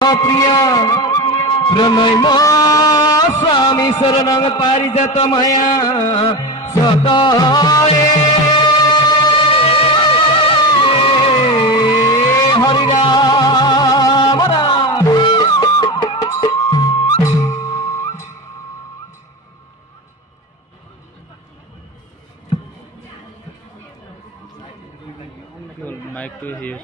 प्रिय प्रणय स्वामी शरणं पारिजात माया सतये हरि राम राम। माइक तो ही है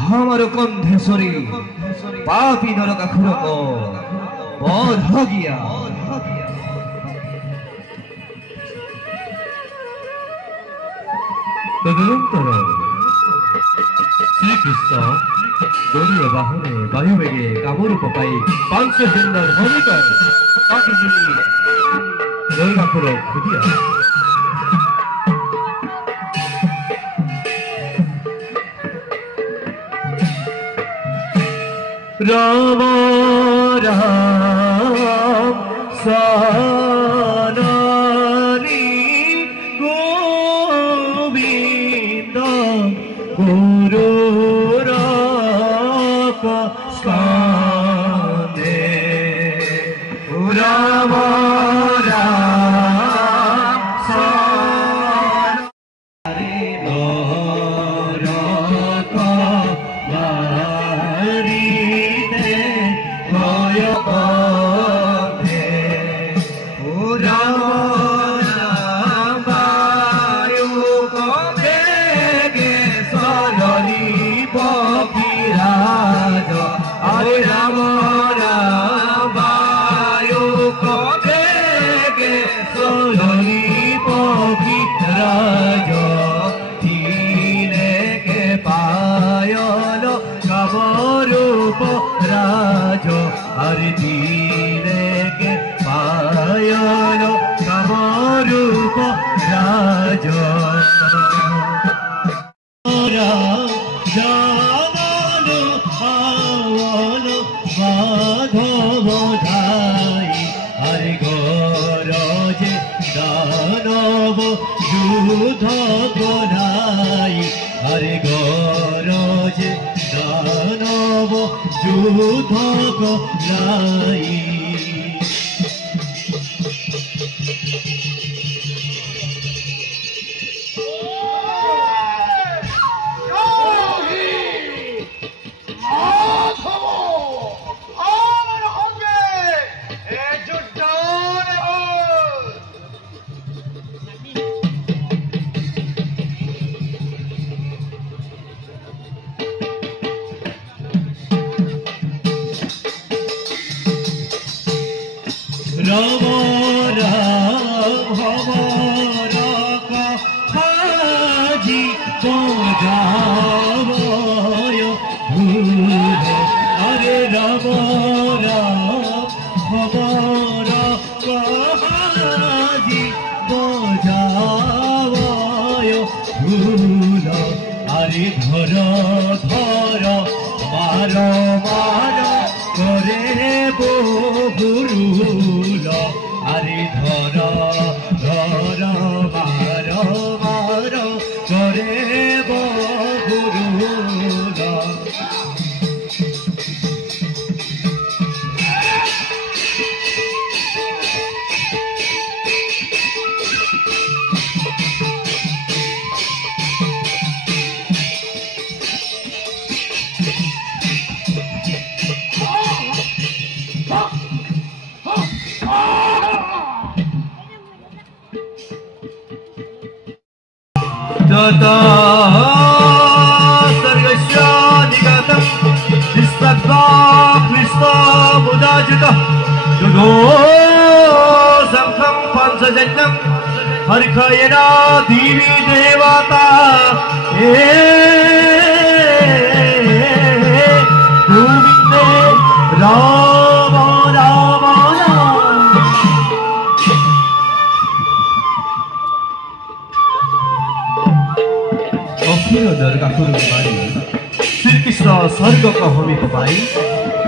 हमारो कंधेश्वरी पापी नरकासुर को बध हो गया। तदनंतर श्री कृष्ण गरुड़ बाहने वायुवेगे कामरू पकाई 500 जन धनिकर नरकासुर खुदिया राम राम सनारी गोविंद गुरु राम स्कंदे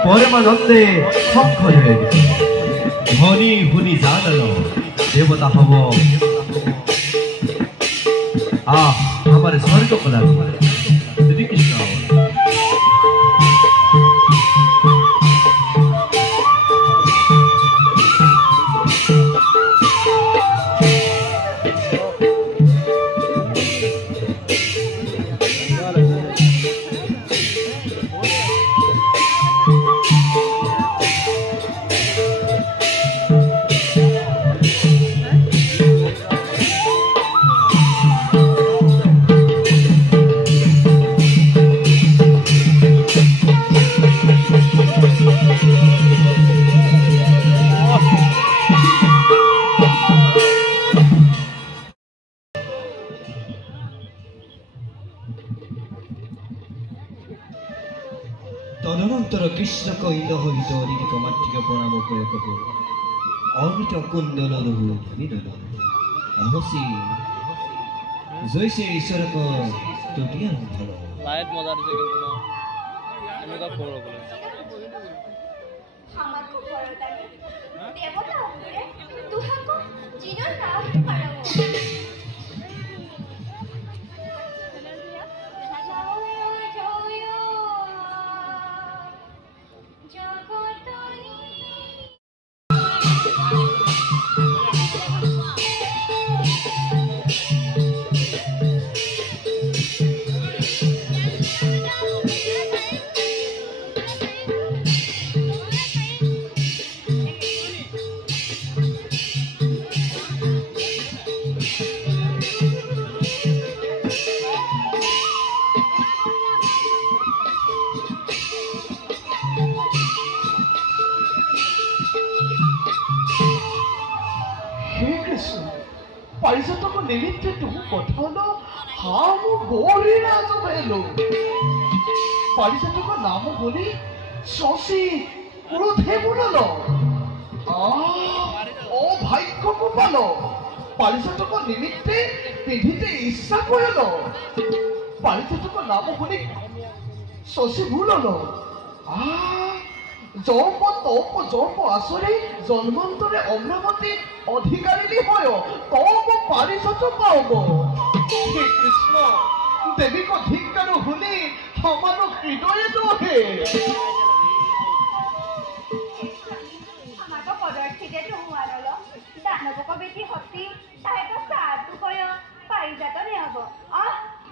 परमानंदे शंखरे धनी हुनी जानल देवता हब हमारे स्वर्ग को श्री कृष्ण তদনন্তর কৃষ্ণ কহিল হরিত হরিক মাতৃক প্রণাম করে কব অমিত কুণ্ডল রঘু বিদল অহসি জয়সে ঈশ্বরক তুটিয়া ভালো লাইট মজা দিছে কিন্তু না আমি তো ফলো করে আমাকে বড় লাগে দেবতা উপরে তুহাকো জিনর নাম পারাবো পাৰিজাতক নিমিত্তে তুহু পঠাল হামু গৌৰীৰাজ ভেলো পাৰিজাতক নাম বলি শশী ক্ৰোধে বলল ও ভাগ্য গোপাল পাৰিজাতক নিমিত্তে পিধিতে ইচ্ছা কৰল পাৰিজাতক নাম শুনি শশী ভুলল জপ তপ জপ আসৰে জন্মান্তৰে অমৰাবতী অধিকাৰিণী হয় তব পাৰিজাত পাব হে কৃষ্ণ দেবীক ধিক্কার শুনি আমার হৃদয়ে দোহে আমাকে পদর্থিতে তুহু আনল দানবক বেটি হতি তাহেত সাধু কয় পাৰিজাত নেহব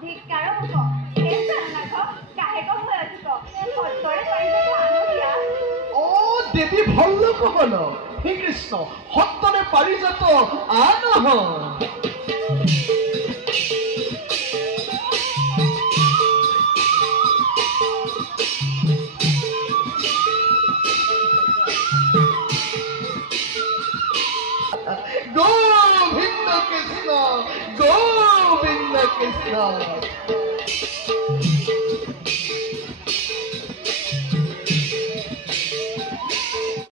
ধিক্কাৰ হব এই জানাঘ কাহেক হৈ উঠিব সত্তৰে পাৰিজাত আনহিয়া ও দেবী ভল্লুক হল হে কৃষ্ণ সত্যৰে পাৰিজাত আনহ গোবিন্দ কৃষ্ণ গোবিন্দ কৃষ্ণ